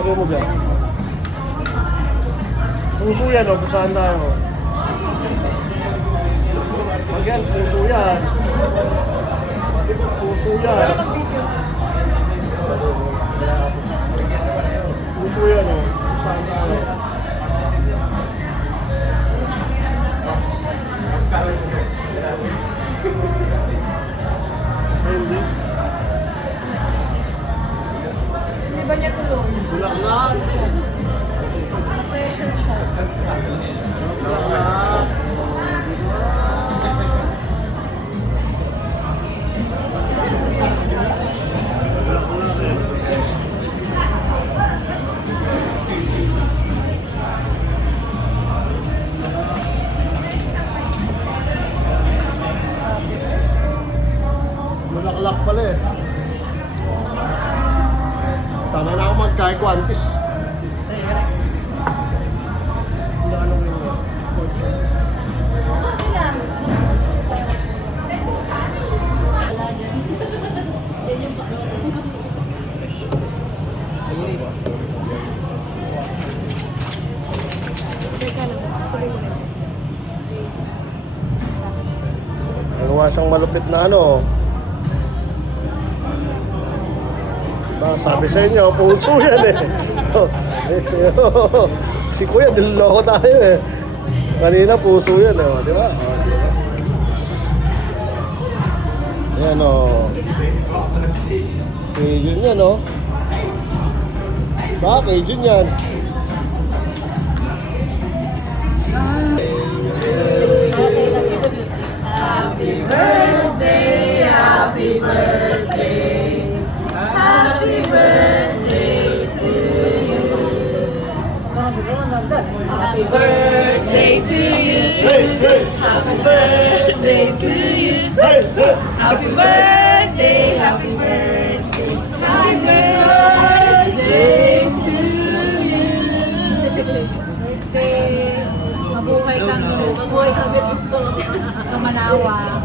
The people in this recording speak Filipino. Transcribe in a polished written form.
Sabi mo dyan. Puso yan o, pusahan tayo. Again, puso yan. Puso yan. Puso yan o, pusahan tayo. Hindi. Hindi ba niya tulong? Bulaklak. Pressure siya. Bulaklak. Bulaklak pala eh. Tama na ako magkakwantis. Wala dyan. Yan yung teka lang, tuloy mo na. Nagawa siyang malupit na ano. Ba, sabi sa inyo, puso yan eh. Si Kuya, niloloko tayo eh. Kanina puso yan eh, di ba? Yan o. Cajun yan o. Ba, Cajun yan. Happy birthday, happy birthday, happy birthday to you. Happy birthday to you. Hey, hey. Happy birthday to you. Hey, hey. Happy birthday, happy birthday, happy birthday to you. Birthday. Mabuhay kang gusto kamanawa.